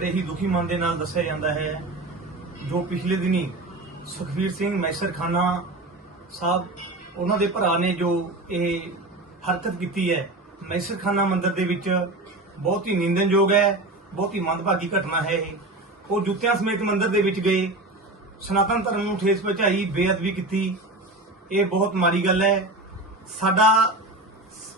ਬੜੇ ਹੀ ਦੁਖੀ ਮਨ ਦੇ ਨਾਲ ਦੱਸਿਆ ਜਾਂਦਾ ਹੈ, ਜੋ ਪਿਛਲੇ ਦਿਨੀ ਸੁਖਵੀਰ ਸਿੰਘ ਮੈਸਰ ਖਾਨਾ ਸਾਹਿਬ, ਉਹਨਾਂ ਦੇ ਭਰਾ ਨੇ ਜੋ ਇਹ ਹਰਕਤ ਕੀਤੀ ਹੈ ਮੈਸਰ ਖਾਨਾ ਮੰਦਿਰ ਦੇ ਵਿੱਚ ਬਹੁਤ ਹੀ ਨਿੰਦਨਯੋਗ ਹੈ, ਬਹੁਤ ਹੀ ਮੰਦਭਾਗੀ ਘਟਨਾ ਹੈ ਇਹ। ਉਹ ਜੁੱਤਿਆਂ ਸਮੇਤ ਮੰਦਿਰ ਦੇ ਵਿੱਚ ਗਏ, ਸਨਾਤਨ ਧਰਮ ਨੂੰ ਠੇਸ ਪਹੁੰਚਾਈ, ਬੇਅਦਬੀ ਕੀਤੀ। ਇਹ ਬਹੁਤ ਮਾੜੀ ਗੱਲ ਹੈ। ਸਾਡਾ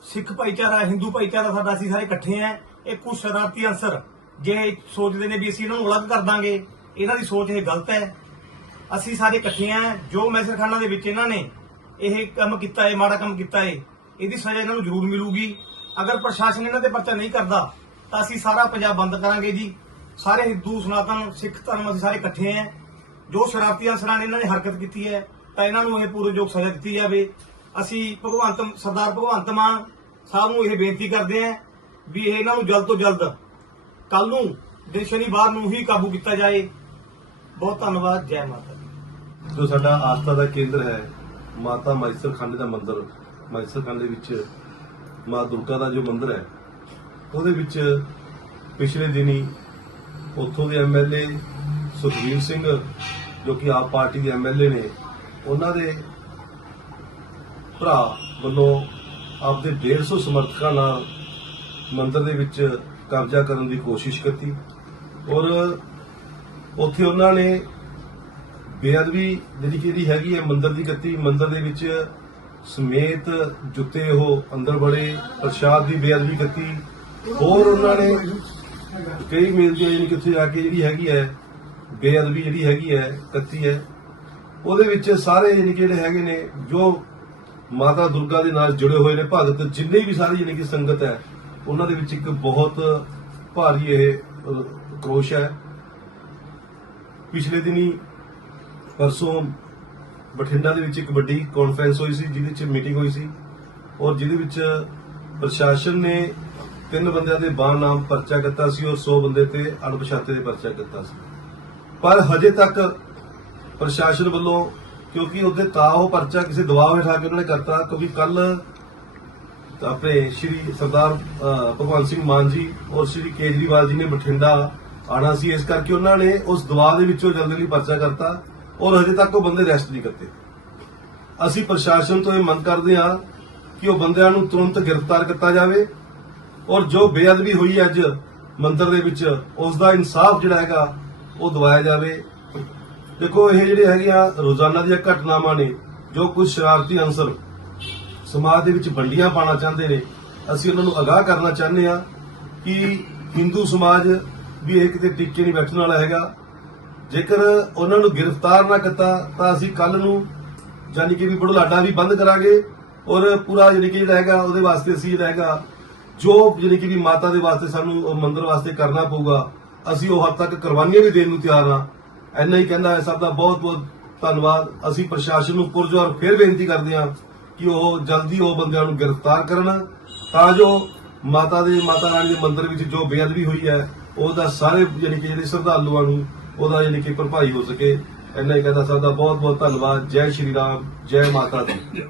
ਸਿੱਖ ਭਾਈਚਾਰਾ, ਹਿੰਦੂ ਭਾਈਚਾਰਾ ਸਾਡਾ ਅਸੀਂ ਸਾਰੇ ਇਕੱਠੇ ਆ ਇਹ ਕੁਝ ਸ਼ਰਾਰਤੀ ਅਨਸਰ ਜੇ ਸੋਚਦੇ ਨੇ ਵੀ ਅਸੀਂ ਇਹਨਾਂ ਨੂੰ ਅਲੱਗ ਕਰ ਦਾਂਗੇ, ਇਹਨਾਂ ਦੀ ਸੋਚ ਇਹ ਗਲਤ ਹੈ। ਅਸੀਂ ਸਾਰੇ ਇਕੱਠੇ ਆ, ਜੋ ਮੈਸਰਖਾਨਾ ਦੇ ਵਿੱਚ ਇਹਨਾਂ ਨੇ ਇਹ ਕੰਮ ਕੀਤਾ ਹੈ ਮਾੜਾ ਕੰਮ ਕੀਤਾ ਹੈ ਇਹਦੀ ਸਜ਼ਾ ਇਹਨਾਂ ਨੂੰ ਜ਼ਰੂਰ ਮਿਲੂਗੀ। ਅਗਰ ਪ੍ਰਸ਼ਾਸਨ ਇਹਨਾਂ ਤੇ ਪਰਚਾ ਨਹੀਂ ਕਰਦਾ, ਤਾਂ ਅਸੀਂ ਸਾਰਾ ਪੰਜਾਬ ਬੰਦ ਕਰਾਂਗੇ ਜੀ। ਸਾਰੇ ਹਿੰਦੂ, ਸਨਾਤਨ, ਸਿੱਖ ਧਰਮ ਅਸੀਂ ਸਾਰੇ ਇਕੱਠੇ ਆ। ਜੋ ਸ਼ਰਾਰਤੀ ਅਨਸਰਾਂ ਨੇ ਇਹਨਾਂ ਨੇ ਹਰਕਤ ਕੀਤੀ ਹੈ, ਤਾਂ ਇਹਨਾਂ ਨੂੰ ਇਹ ਪੂਰੇ ਯੋਗ ਸਜ਼ਾ ਦਿੱਤੀ ਜਾਵੇ। ਅਸੀਂ ਭਗਵੰਤ, ਸਰਦਾਰ ਭਗਵੰਤ ਮਾਨ ਸਾਹਿਬ ਨੂੰ ਇਹ ਬੇਨਤੀ ਕਰਦੇ ਹਾਂ ਵੀ ਇਹਨਾਂ ਨੂੰ ਜਲਦ ਤੋਂ ਜਲਦ ਕੱਲ ਨੂੰ, ਦਿਨ ਸ਼ਨੀਵਾਰ ਨੂੰ ਹੀ ਕਾਬੂ ਕੀਤਾ ਜਾਏ। ਬਹੁਤ ਧੰਨਵਾਦ, ਜੈ ਮਾਤਾ ਦੀ। ਜੋ ਸਾਡਾ ਆਸਥਾ ਦਾ ਕੇਂਦਰ ਹੈ, ਮਾਤਾ ਮਾਈਸਰ ਖੰਡ ਦਾ ਮੰਦਿਰ ਮਾਈਸਰ ਖੰਡ ਦੇ ਵਿੱਚ ਮਾਂ ਦੁਰਗਾ ਦਾ ਜੋ ਮੰਦਿਰ ਹੈ, ਉਹਦੇ ਵਿੱਚ ਪਿਛਲੇ ਦਿਨੀ ਉੱਥੋਂ ਦੇ ਐਮਐਲਏ ਸੁਖਵੀਰ ਸਿੰਘ, ਜੋ ਕਿ ਆਪ ਪਾਰਟੀ ਦੇ ਐਮਐਲਏ ਨੇ, ਉਹਨਾਂ ਦੇ ਭਰਾ ਵੱਲੋਂ ਆਪਦੇ 150 ਸਮਰਥਕਾਂ ਨਾਲ ਮੰਦਿਰ ਦੇ ਵਿੱਚ ਕਬਜ਼ਾ ਕਰਨ ਦੀ ਕੋਸ਼ਿਸ਼ ਕੀਤੀ ਔਰ ਉੱਥੇ ਉਹਨਾਂ ਨੇ ਬੇਅਦਬੀ ਜਿਹੜੀ ਜਿਹੜੀ ਹੈਗੀ ਹੈ ਮੰਦਰ ਦੀ ਗੱਤੀ ਮੰਦਰ ਦੇ ਵਿੱਚ ਸਮੇਤ ਜੁੱਤੇ ਉਹ ਅੰਦਰ ਬੜੇ, ਪ੍ਰਸ਼ਾਦ ਦੀ ਬੇਅਦਬੀ ਕੀਤੀ ਹੋਰ ਉਹਨਾਂ ਨੇ ਕਈ ਮੀਲ ਦੀ ਯਾਨੀ ਕਿ ਉੱਥੇ ਜਾ ਕੇ ਜਿਹੜੀ ਹੈਗੀ ਹੈ, ਬੇਅਦਬੀ ਜਿਹੜੀ ਹੈਗੀ ਹੈ, ਕੱਤੀ ਹੈ, ਉਹਦੇ ਵਿੱਚ ਸਾਰੇ ਯਾਨੀ ਕਿ ਜਿਹੜੇ ਹੈਗੇ ਨੇ ਜੋ ਮਾਤਾ ਦੁਰਗਾ ਦੇ ਨਾਲ ਜੁੜੇ ਹੋਏ ਨੇ, ਭਗਤ ਜਿੰਨੇ ਵੀ ਸਾਰੀ ਯਾਨੀ ਕਿ ਸੰਗਤ ਹੈ ਉਹਨਾਂ ਦੇ ਵਿੱਚ ਇੱਕ ਬਹੁਤ ਭਾਰੀ ਇਹ ਕਰੋਸ਼ ਹੈ। ਪਿਛਲੇ ਦਿਨੀ ਪਰਸੋਂ ਬਠਿੰਡਾ ਦੇ ਵਿੱਚ ਇੱਕ ਵੱਡੀ ਕਾਨਫਰੰਸ ਹੋਈ ਸੀ, ਜਿਹਦੇ ਵਿੱਚ ਮੀਟਿੰਗ ਹੋਈ ਸੀ ਔਰ ਜਿਹਦੇ ਵਿੱਚ ਪ੍ਰਸ਼ਾਸਨ ਨੇ ਤਿੰਨ ਬੰਦਿਆਂ ਦੇ ਬਾਣ ਨਾਮ ਪਰਚਾ ਕੀਤਾ ਸੀ ਔਰ 100 ਬੰਦੇ ਤੇ ਅਣਪਛਾਤੇ ਦੇ ਪਰਚਾ ਕੀਤਾ ਸੀ। ਪਰ ਹਜੇ ਤੱਕ ਪ੍ਰਸ਼ਾਸਨ ਵੱਲੋਂ, ਕਿਉਂਕਿ ਉਹਦੇ ਤਾਂ ਉਹ ਪਰਚਾ ਕਿਸੇ ਦਬਾਅ ਹੇਠ ਆ ਕੇ ਉਹਨਾਂ ਨੇ ਕਰਤਾ, ਕਿਉਂਕਿ ਕੱਲ ਆਪਣੇ ਸ਼੍ਰੀ ਸਰਦਾਰ ਭਗਵੰਤ ਸਿੰਘ ਮਾਨ ਜੀ ਔਰ ਸ਼੍ਰੀ ਕੇਜਰੀਵਾਲ ਜੀ ਨੇ ਬਠਿੰਡਾ ਆਣਾ ਸੀ। ਇਸ ਕਰਕੇ ਉਹਨਾਂ ਨੇ ਉਸ ਦਵਾ ਦੇ ਵਿੱਚੋਂ ਜਲਦੀ ਲਈ ਪਰਚਾ ਕਰਤਾ ਔਰ ਹਜੇ ਤੱਕ ਉਹ ਬੰਦੇ ਰੈਸਟ ਨਹੀਂ ਕਰਤੇ ਅਸੀਂ ਪ੍ਰਸ਼ਾਸਨ ਤੋਂ ਇਹ ਮੰਗ ਕਰਦੇ ਹਾਂ ਕਿ ਉਹ ਬੰਦਿਆਂ ਨੂੰ ਤੁਰੰਤ ਗ੍ਰਿਫਤਾਰ ਕੀਤਾ ਜਾਵੇ ਔਰ ਜੋ ਬੇਅਦਬੀ ਹੋਈ ਅੱਜ ਮੰਦਿਰ ਦੇ ਵਿੱਚ ਉਸ ਦਾ ਇਨਸਾਫ ਜਿਹੜਾ ਹੈਗਾ ਉਹ ਦਵਾਇਆ ਜਾਵੇ। ਦੇਖੋ, ਇਹ ਜਿਹੜੇ ਹੈਗੇ ਆ ਰੋਜ਼ਾਨਾ ਦੀਆਂ ਘਟਨਾਵਾਂ ਨੇ, ਜੋ ਕੁਝ ਸ਼ਰਾਰਤੀ ਅੰਸਰ ਸਮਾਜ ਦੇ ਵਿੱਚ ਵੰਡੀਆਂ ਪਾਣਾ ਚਾਹੁੰਦੇ ਨੇ, ਅਸੀਂ ਉਹਨਾਂ ਨੂੰ ਅਗਾਹ ਕਰਨਾ ਚਾਹੁੰਦੇ ਆ ਕਿ ਹਿੰਦੂ ਸਮਾਜ ਵੀ ਇਹ ਕਿਤੇ ਟਿੱਕੇ ਨਹੀਂ ਬੈਠਣ ਵਾਲਾ ਹੈਗਾ। ਜੇਕਰ ਉਹਨਾਂ ਨੂੰ ਗ੍ਰਿਫਤਾਰ ਨਾ ਕੀਤਾ, ਤਾਂ ਅਸੀਂ ਕੱਲ ਨੂੰ ਯਾਨੀ ਕਿ ਵੀ ਬੜਲਾਡਾ ਵੀ ਬੰਦ ਕਰਾਂਗੇ ਔਰ ਪੂਰਾ ਯਾਨੀ ਕਿ ਜਿਹੜਾ ਹੈਗਾ ਉਹਦੇ ਵਾਸਤੇ ਅਸੀਂ ਜਿਹੜਾ ਹੈਗਾ, ਜੋ ਯਾਨੀ ਕਿ ਵੀ ਮਾਤਾ ਦੇ ਵਾਸਤੇ ਸਾਨੂੰ ਉਹ ਮੰਦਰ ਵਾਸਤੇ ਕਰਨਾ ਪਊਗਾ, ਅਸੀਂ ਉਹ ਹੱਦ ਤੱਕ ਕੁਰਬਾਨੀਆਂ ਵੀ ਦੇਣ ਨੂੰ ਤਿਆਰ ਹਾਂ। ਐਨਾ ਹੀ ਕਹਿੰਦਾ ਹੈ, ਸਭ ਦਾ ਬਹੁਤ ਬਹੁਤ ਧੰਨਵਾਦ। ਅਸੀਂ ਪ੍ਰਸ਼ਾਸਨ ਨੂੰ ਪੁਰਜੋਰ ਫੇਰ ਬੇਨਤੀ ਕਰਦੇ ਹਾਂ ਕਿ ਉਹ ਜਲਦੀ ਉਹ ਬੰਦਿਆਂ ਨੂੰ ਗ੍ਰਿਫਤਾਰ ਕਰਨ, ਤਾਂ ਜੋ ਮਾਤਾ ਦੇ, ਮਾਤਾ ਰਾਣੀ ਦੇ ਮੰਦਿਰ ਵਿੱਚ ਜੋ ਬੇਅਦਬੀ ਹੋਈ ਹੈ, ਉਹਦਾ ਸਾਰੇ ਯਾਨੀ ਕਿ ਜਿਹੜੇ ਸ਼ਰਧਾਲੂਆਂ ਨੂੰ ਉਹਦਾ ਯਾਨੀ ਕਿ ਭਰਪਾਈ ਹੋ ਸਕੇ। ਇੰਨਾ ਹੀ ਕਹਿੰਦਾ ਸਭ ਦਾ ਬਹੁਤ ਬਹੁਤ ਧੰਨਵਾਦ। ਜੈ ਸ਼੍ਰੀ ਰਾਮ, ਜੈ ਮਾਤਾ ਦੀ।